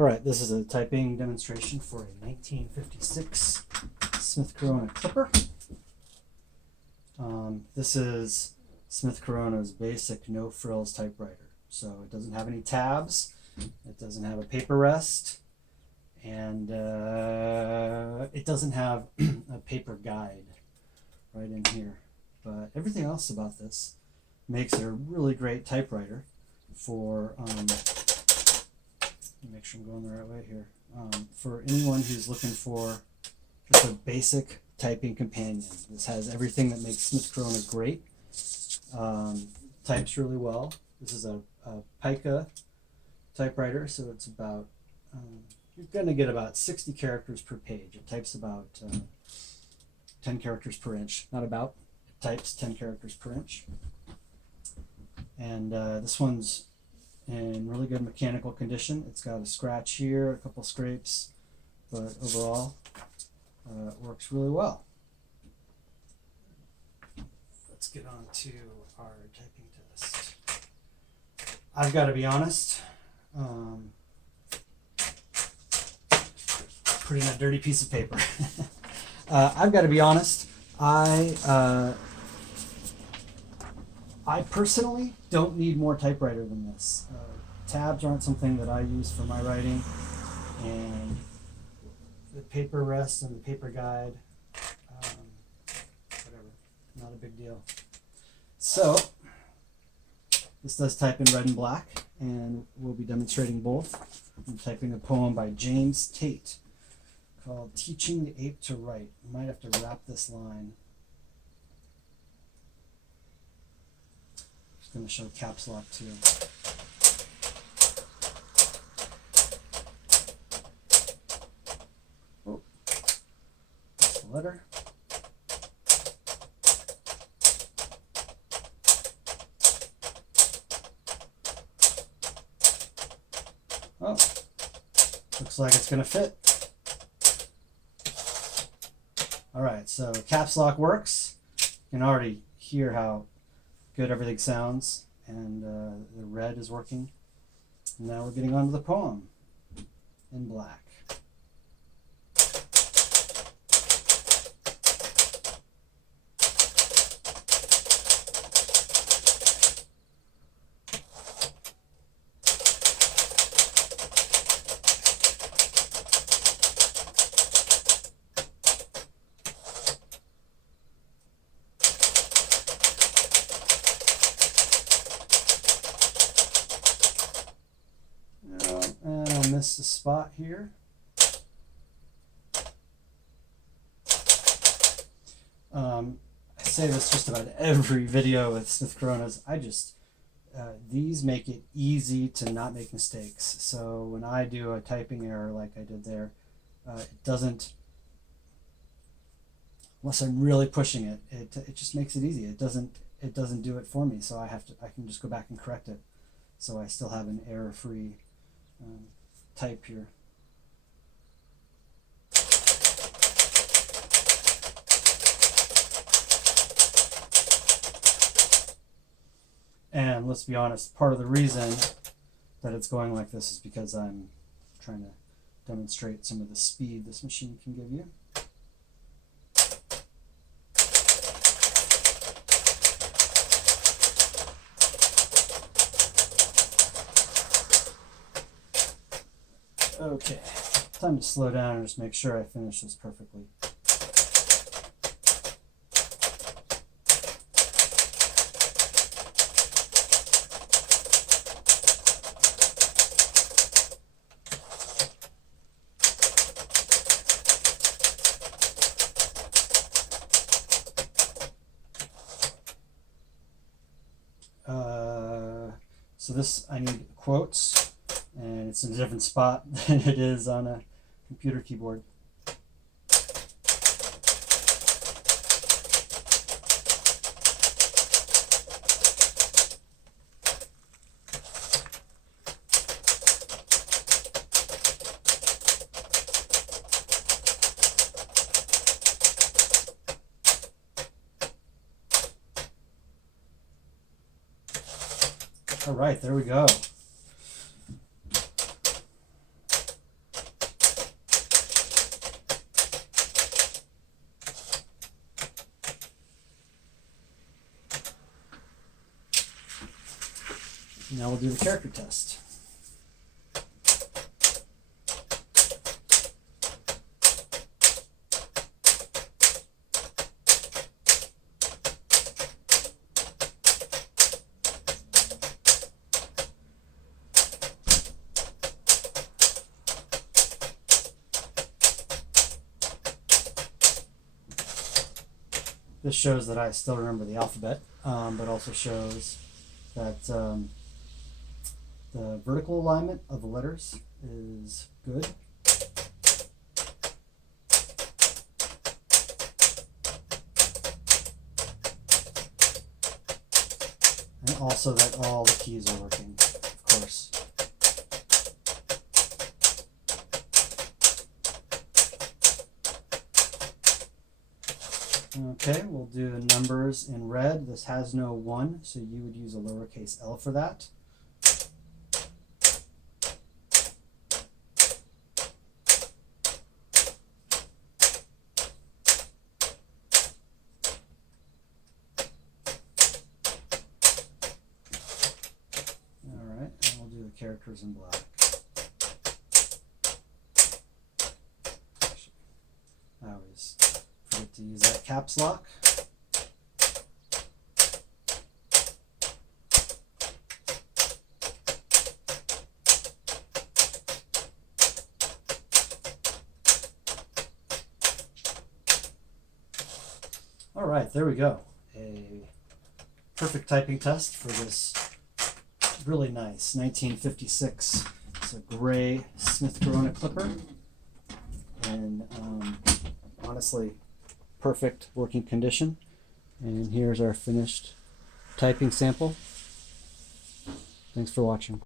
All right, this is a typing demonstration for a 1956 Smith Corona Clipper. This is Smith Corona's basic no-frills typewriter. So it doesn't have any tabs, it doesn't have a paper rest, and it doesn't have a paper guide right in here. But everything else about this makes it a really great typewriter for make sure I'm going the right way here. For anyone who's looking for just a basic typing companion. This has everything that makes Smith Corona great. Types really well. This is a pica typewriter, so it's about, you're going to get about 60 characters per page. It types about 10 characters per inch. Not about, it types 10 characters per inch. And this one's in really good mechanical condition. It's got a scratch here, a couple scrapes, but overall it works really well. Let's get on to our typing test. I've got to be honest, putting a dirty piece of paper. I've got to be honest, I personally don't need more typewriter than this. Tabs aren't something that I use for my writing, and the paper rest and the paper guide, whatever, not a big deal. So this does type in red and black, and we'll be demonstrating both. I'm typing a poem by James Tate called Teaching the Ape to Write. I might have to wrap this line. Going to show caps lock too. Oh, that's the letter. Oh, looks like it's going to fit. All right, so caps lock works. You can already hear how good everything sounds, and the red is working. Now we're getting on to the poem in black. Missed a spot here. I say this just about every video with Smith Coronas. These make it easy to not make mistakes. So when I do a typing error like I did there, it doesn't, unless I'm really pushing it, it just makes it easy. It doesn't do it for me. So I can just go back and correct it. So I still have an error-free type here. And let's be honest, part of the reason that it's going like this is because I'm trying to demonstrate some of the speed this machine can give you. Okay, time to slow down and just make sure I finish this perfectly. So this, I need quotes, and it's in a different spot than it is on a computer keyboard. All right, there we go. Now we'll do the character test. This shows that I still remember the alphabet, but also shows that the vertical alignment of the letters is good. And also that all the keys are working, of course. Okay, we'll do the numbers in red. This has no 1, so you would use a lowercase l for that. Alright, and we'll do the characters in black. I always forget to use that caps lock. All right, there we go. A perfect typing test for this really nice 1956. It's a gray Smith Corona clipper, and honestly, perfect working condition. And here's our finished typing sample. Thanks for watching.